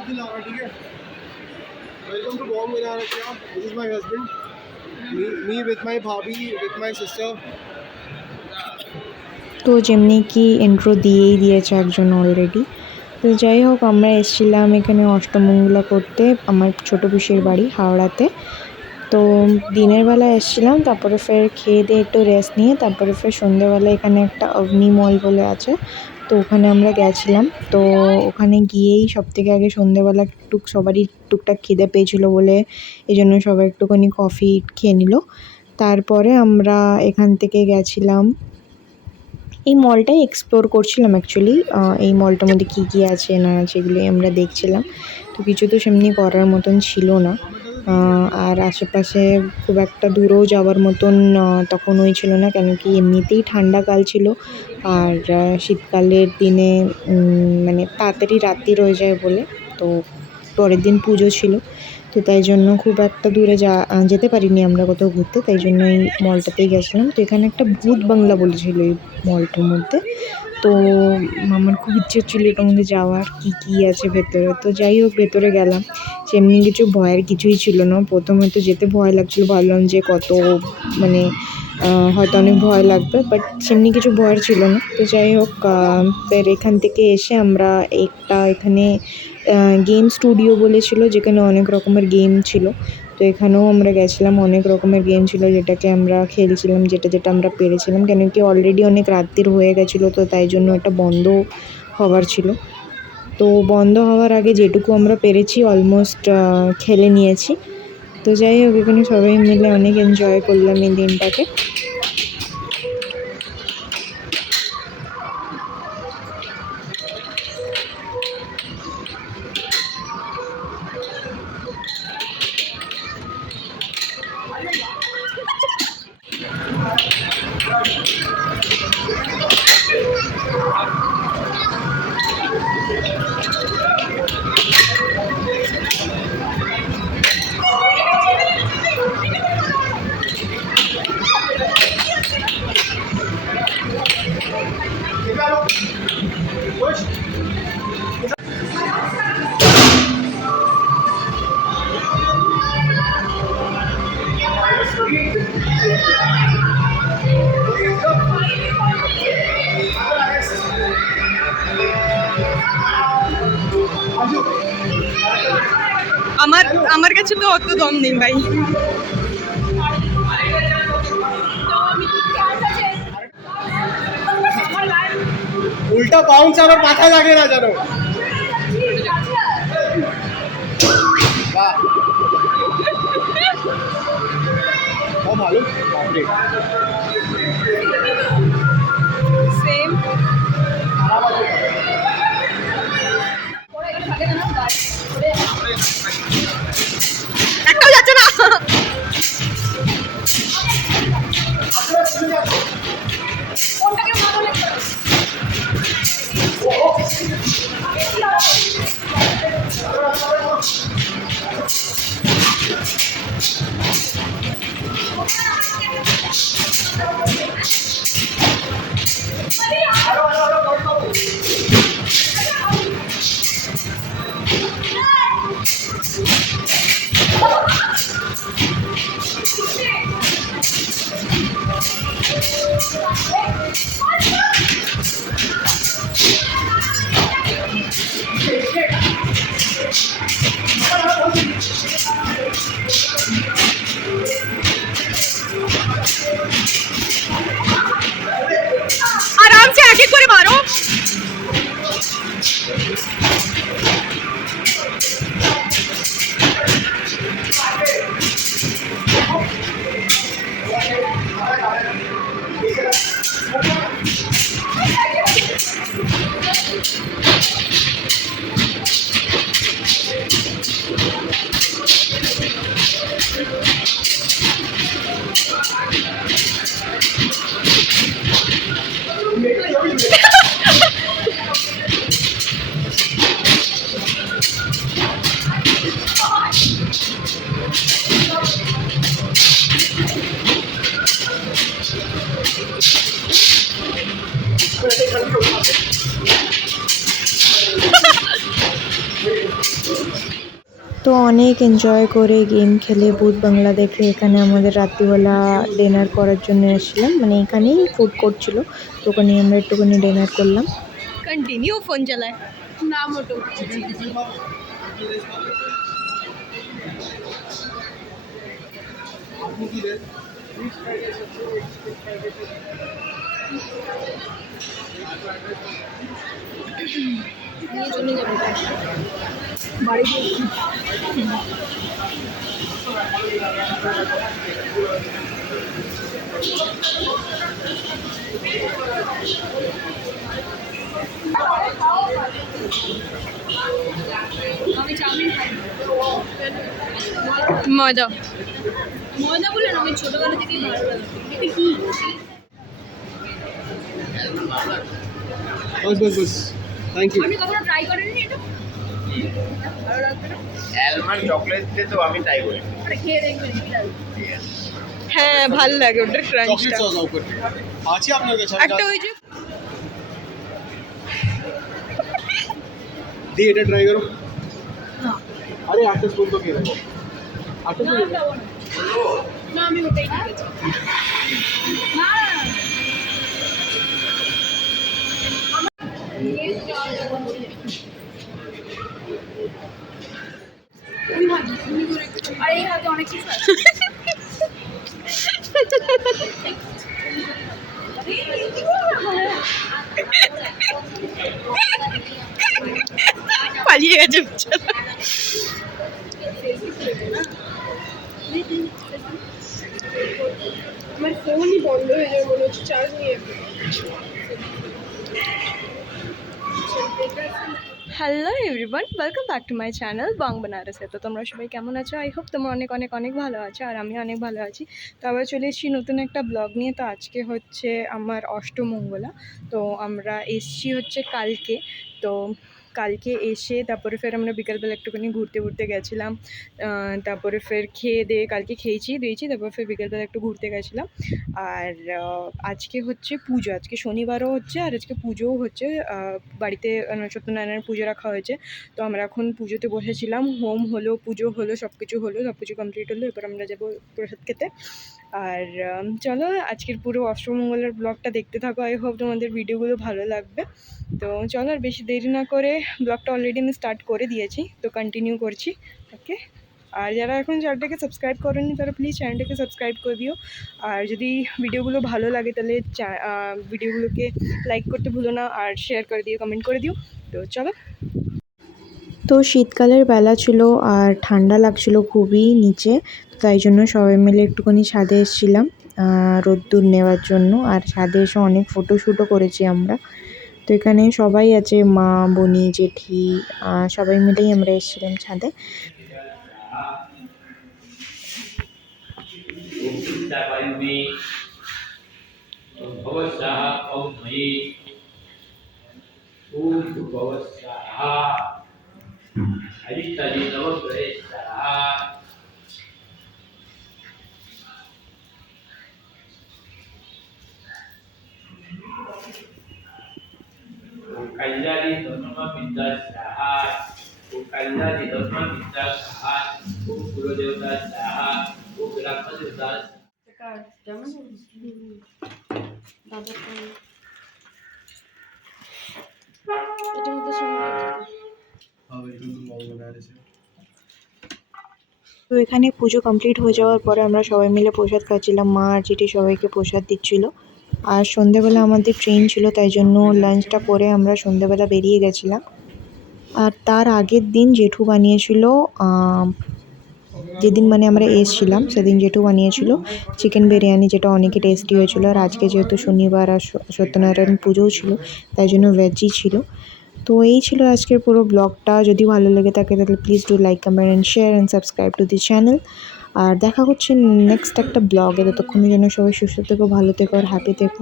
Welcome to Bomb Banana. This is my husband. Me with my bhabhi, with my sister. তো যেমনি কি intro দিয়েই দিয়েছে একজন অলরেডি। তো যাই হোক, আমরা এসেছিলাম এখানে অষ্টমঙ্গলা করতে আমার ছোটো পিসির বাড়ি হাওড়াতে। তো দিনের বেলা এসেছিলাম, তারপরে ফের খেয়ে দিয়ে একটু রেস্ট নিয়ে তারপরে ফের সন্ধ্যেবেলা এখানে একটা অগ্নি মল বলে আছে, তো ওখানে আমরা গেছিলাম। তো ওখানে গিয়েই সবথেকে আগে সন্ধ্যেবেলা সবারই টুকটাক খিদে পেয়েছিলো বলে এই জন্য সবাই একটুখানি কফি খেয়ে নিল। তারপরে আমরা এখান থেকে গেছিলাম, এই মলটাই এক্সপ্লোর করছিলাম অ্যাকচুয়ালি। এই মলটার মধ্যে কী কী আছে না আছে এগুলোই আমরা দেখছিলাম। তো কিছু তো সেমনি করার মতন ছিল না, আর আশেপাশে খুব একটা দূরেও যাওয়ার মতন তখন হয়েছিল না, কেন কি এমনিতেই ঠান্ডাকাল ছিল। আর শীতকালের দিনে মানে তাড়াতাড়ি রাত্রি হয়ে যায় বলে, তো পরের দিন পুজো ছিল, তো তাই জন্য খুব একটা দূরে যেতে পারিনি আমরা কোথাও ঘুরতে, তাই জন্য এই মলটাতেই গেছিলাম। তো এখানে একটা ভূত বাংলা বলেছিল এই মলটার মধ্যে, তো আমার খুব ইচ্ছে হচ্ছিলো এটার মধ্যে যাওয়ার, কী আছে ভেতরে। তো যাই হোক, ভেতরে গেলাম, সেমনি কিছু ভয়ের কিছুই ছিল না। প্রথমে তো যেতে ভয় লাগছিলো, ভাবলাম যে কত মানে হয়তো অনেক ভয় লাগবে, বাট সেমনি কিছু ভয়ের ছিল না। তো যাই হোক, ফের এখান থেকে এসে আমরা এখানে গেম স্টুডিও বলেছিল, যেখানে অনেক রকমের গেম ছিল। তো এখানেও আমরা গেছিলাম, অনেক রকমের গেম ছিল যেটাকে আমরা খেলছিলাম, যেটা আমরা পেরেছিলাম, কেন কি অলরেডি অনেক রাত্রির হয়ে গেছিলো, তো তাই জন্য এটা বন্ধ হওয়ার ছিল। তো বন্ধ হওয়ার আগে যেটুকু আমরা পেরেছি অলমোস্ট খেলে নিয়েছি। তো যাই হোক, এখানে সবাই মিলে অনেক এনজয় করলাম এই দিনটাকে। আমার কাছে তো অত দম নেই ভাই। উল্টা বাউন্স আবার মাথায় লাগে না জানো। বাহ, ভালো। সেম একটাও যাচ্ছে না। आराम से एक एक করে মারো। তো অনেক এনজয় করে গেম খেলে ভূত বাংলা দেখে এখানে আমাদের রাত্রিবেলা ডিনার করার জন্য এসেছিলাম, মানে এখানেই ফুড কোর্ট ছিল, তো ওখানে আমরা একটুখানি ডিনার করলাম। कंटिन्यू फोन चलाए ना मोटो আপনি কি দেন? নিয়ে চলে যাবে বাড়ি আমি চাউমিন খাই মজা মজা বলে না আমি ছোটবেলা থেকেই ভালো লাগে এটা কি बस बस बस थैंक यू। আপনি কখনো ট্রাই করেননি এটা ভালো লাগবে না অ্যালমন্ড চকলেট দিয়ে তো আমি ট্রাই করি আরে খেয়ে দেখবেন কি লাগে হ্যাঁ ভালো লাগে ওটার चॉकलेट ক্রাঞ্চটা सॉस ऊपर আছে আপনার কাছে? একটা ওই যে দিয়ে এটা ট্রাই করো। না আরে একটা স্পুন তো খেয়ে দেখো। একটা না স্পুন খাবো না না আমি ওটাই খেয়েছি না আরে এই হাতে অনেক কিছু আছে পালিয়ে গেছে বেচারা আমার ফোনই বন্ধ হয়ে যাবে মনে হচ্ছে চার্জ নিয়ে hello everyone welcome back to my channel Bong বানারসে। তো তোমরা সবাই কেমন আছো? আই হোপ তোমরা অনেক অনেক অনেক ভালো আছো আর আমি অনেক ভালো আছি। তো আবার চলে এসেছি নতুন একটা ব্লগ নিয়ে। তো আজকে হচ্ছে আমার অষ্টমঙ্গলা। তো আমরা এসছি হচ্ছে কালকে। তো কালকে এসে তারপরে ফের আমরা বিকালবেলা একটুখানি ঘুরতে ঘুরতে গেছিলাম। তারপরে ফের খেয়ে দিয়ে কালকে খেয়েছি দিয়েছি, তারপর ফের বিকালবেলা একটু ঘুরতে গেছিলাম। আর আজকে হচ্ছে পুজো, আজকে শনিবারও হচ্ছে আর আজকে পুজোও হচ্ছে। বাড়িতে সত্যনারায়ণের পুজো রাখা হয়েছে। তো আমরা এখন পুজোতে বসেছিলাম, হোম হলো, পুজো হলো, সব কিছু হলো, সব কিছু কমপ্লিট হলো। এবার আমরা যাবো প্রসাদ খেতে। আর চলো আজকের পুরো অষ্টমঙ্গলের ব্লগটা দেখতে থাকো। আই হোপ তোমাদের ভিডিওগুলো ভালো লাগবে। তো চলো আর বেশি দেরি না করে, ব্লগটা অলরেডি আমি স্টার্ট করে দিয়েছি, তো কন্টিনিউ করছি। ওকে, আর যারা এখন চ্যানেলটাকে সাবস্ক্রাইব করেনি তারা প্লিজ চ্যানেলটাকে সাবস্ক্রাইব করে দিও। আর যদি ভিডিওগুলো ভালো লাগে তাহলে ভিডিওগুলোকে লাইক করতে ভুলো না, আর শেয়ার করে দিও, কমেন্ট করে দিও। তো চলো। তো শীতকালের বেলা ছিল আর ঠান্ডা লাগছিল খুবই নিচে, তো তাই জন্য সবাই মিলে একটুখানি ছাদে এসেছিলাম রোদ্দুর নেওয়ার জন্য। আর ছাদে এসে অনেক ফটোশ্যুটও করেছি আমরা। তো এখানে সবাই আছে, মা, বনি, জেঠি, সবাই মিলেই আমরা এসেছিলাম ছাদে। कल्याणी धर्मा विद्या स्वाहा ओम कल्याणी धर्मा विद्या स्वाहा ओम गुरुदेवता स्वाहा ओम ग्रामदेवता তো এখানে পুজো কমপ্লিট হয়ে যাওয়ার পরে আমরা সবাই মিলে প্রসাদ খাচ্ছিলাম, মা আর জেঠি সবাইকে প্রসাদ দিচ্ছিল। আর সন্ধেবেলা আমাদের ট্রেন ছিল, তাই জন্য লাঞ্চটা করে আমরা সন্ধেবেলা বেরিয়ে গেছিলাম। আর তার আগের দিন জেঠু বানিয়েছিল, যেদিন মানে আমরা এসেছিলাম সেদিন জেঠু বানিয়েছিল চিকেন বিরিয়ানি, যেটা অনেকে টেস্টি হয়েছিল। আর আজকে যেহেতু শনিবার আর সত্যনারায়ণ পুজোও ছিল, তাই জন্য ভেজই ছিল। তো এই ছিল আজকের পুরো ব্লগটা। যদি ভালো লেগে থাকে তাহলে please do like, comment and share and subscribe to the channel. আর দেখা হচ্ছে নেক্সট একটা ব্লগে। ততক্ষণের জন্য সবাই সুস্থ থেকো, ভালো থেকো আর হ্যাপি থেকো।